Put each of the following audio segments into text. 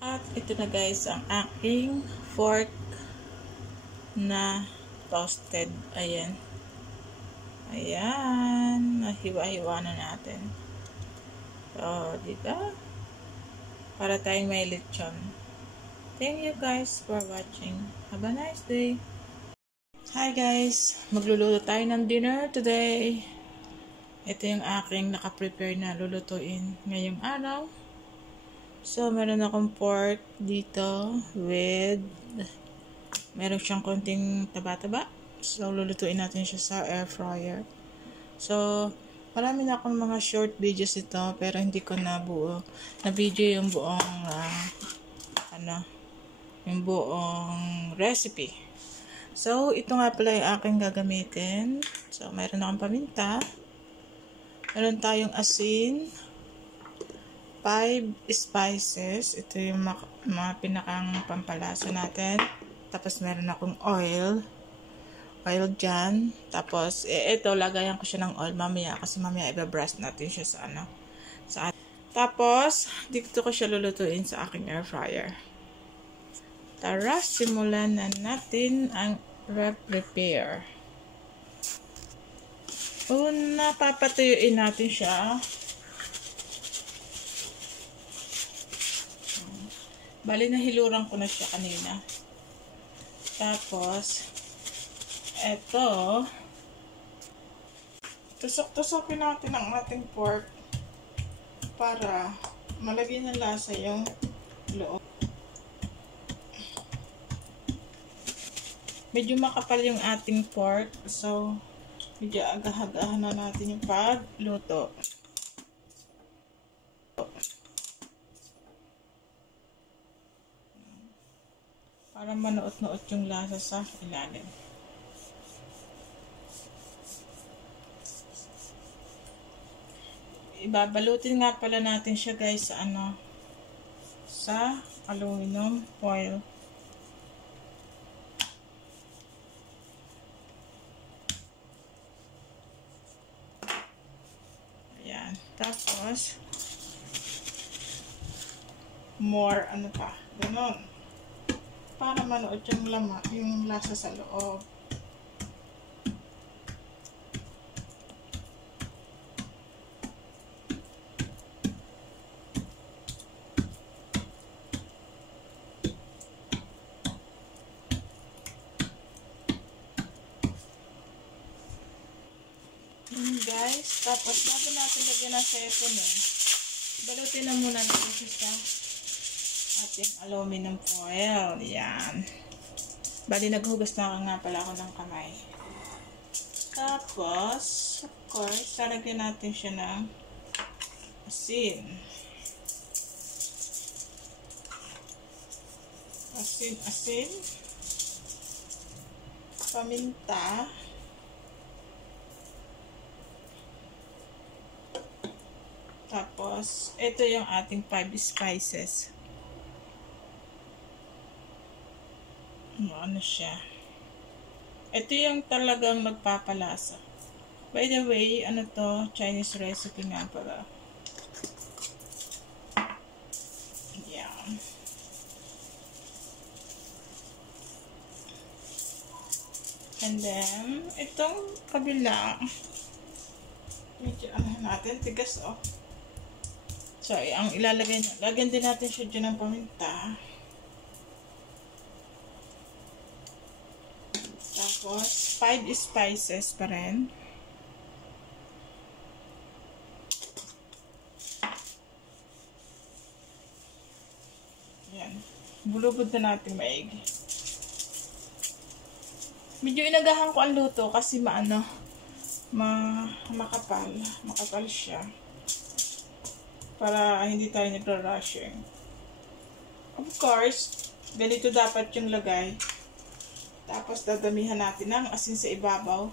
At ito na guys ang aking fork na toasted. Ayan. Ayan. Nahiwa-hiwa na natin. So, dito. Para tayong may lechon. Thank you guys for watching. Have a nice day. Hi guys. Magluluto tayo ng dinner today. Ito yung aking nakaprepare na lulutuin ngayong araw. So, meron akong pork dito with meron siyang konting taba-taba. So, lulutuin natin siya sa air fryer. So, marami na akong mga short videos ito pero hindi ko na buo. Na video yung buong yung buong recipe. So, ito nga pala yung aking gagamitin. So, meron akong paminta. Meron tayong asin. 5 spices. Ito yung mga pinakang pampalasa natin. Tapos, meron akong oil. Oil dyan. Tapos, ito, lagayan ko siya ng oil mamaya. Kasi mamaya ibabrush natin siya sa Tapos, dito ko siya lulutuin sa aking air fryer. Tara, simulan na natin ang prepare. Una, papatuyuin natin siya. Bali, nahiluran ko na siya kanina. Tapos, eto, tusok-tusokin natin ang ating pork para malagyan ng lasa yung loob. Medyo makapal yung ating pork, so medyo agah-agahan na natin yung pagluto. Para manuot-nuot yung lasa sa ilalim. Ibabalutin nga pala natin siya guys sa aluminum foil. Ayan. Tapos more ganon. Para manuot yung lasa sa loob. Guys, tapos bago natin lagyan ng seton balutin na muna natin siya sa ating aluminum foil. Yan. Bali, naghugas na nga pala ako ng kamay. Tapos, of course, lalagyan natin siya ng asin. Asin. Paminta. Tapos, ito yung ating 5 spices. Ano siya? Ito yung talagang magpapalasa. By the way, Chinese recipe nga pala. Yan. And then, itong kabila, medyo natin, tigas So, ang ilalagay niya, lagyan din natin siya dyan ng paminta. Tapos, 5 spices pa rin. Yan. Bulubod na natin maigi. Medyo inagahan ko ang luto kasi makapal. Makapal siya. Para hindi tayo nagra-rushing. Of course, ganito dapat yung lagay. Tapos, dadamihan natin ng asin sa ibabaw.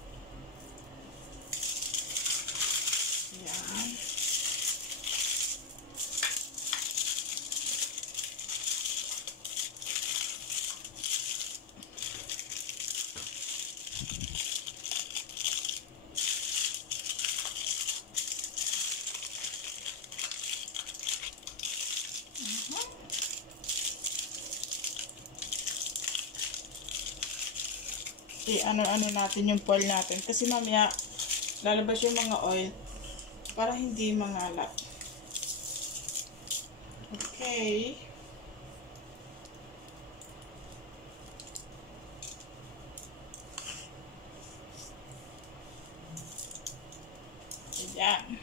Yan. i-ano natin yung foil natin. Kasi mamaya, lalabas yung mga oil para hindi mangalap. Okay. Ayan.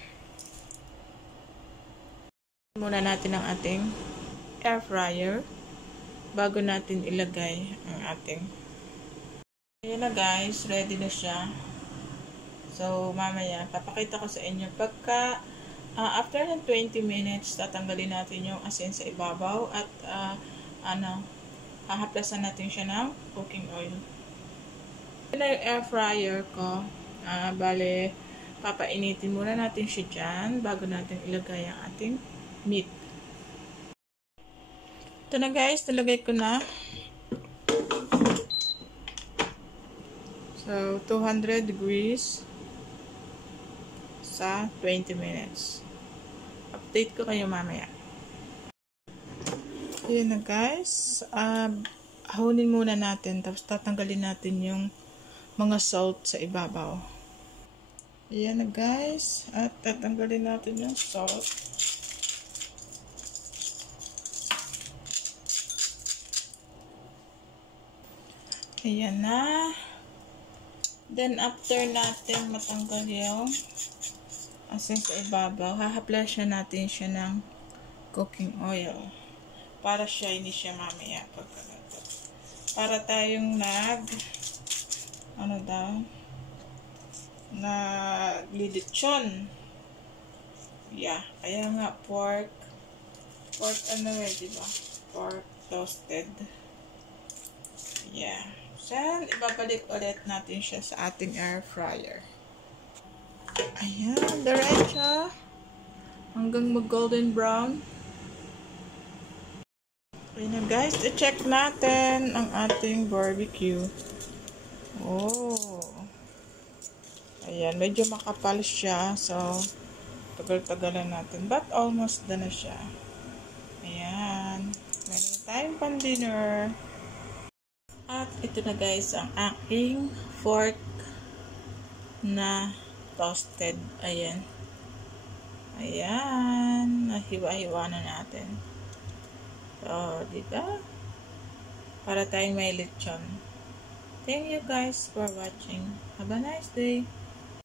Muna natin ang ating air fryer bago natin ilagay ang ating. Ayan na guys, ready na siya. So, mamaya, papakita ko sa inyo pagka after ng 20 minutes, tatanggalin natin yung asin sa ibabaw at hahaplasan natin siya ng cooking oil. Ito na yung air fryer ko. Bale, papainitin muna natin siya dyan bago natin ilagay ang ating meat. Ito na guys, nilagay ko na. So, 200 degrees sa 20 minutes. Update ko kayo mamaya. Ayan na guys. Ahunin muna natin. Tapos tatanggalin natin yung mga salt sa ibabaw. Ayan na guys. At tatanggalin natin yung salt. Ayan na. Then, after natin matanggal yung asin sa ibabaw, hahaplasyan natin siya ng cooking oil. Para shiny siya mamaya. Para tayong naglilitsyon. Yeah. Kaya nga, pork diba? Pork toasted. Yeah. Then, ibabalik ulit natin siya sa ating air fryer. Ayan, diretso. Hanggang mag-golden brown. Ayan na guys, i-check natin ang ating barbecue. Oh. Ayan, medyo makapal siya. So, tagal-tagalan natin. But almost done na siya. Ayan. Meron na tayong pan-dinner. At ito na guys ang aking fork na toasted. Ayan. Ayan. Nahiwa-hiwa na natin. So, diba? Para tayong may lechon. Thank you guys for watching. Have a nice day.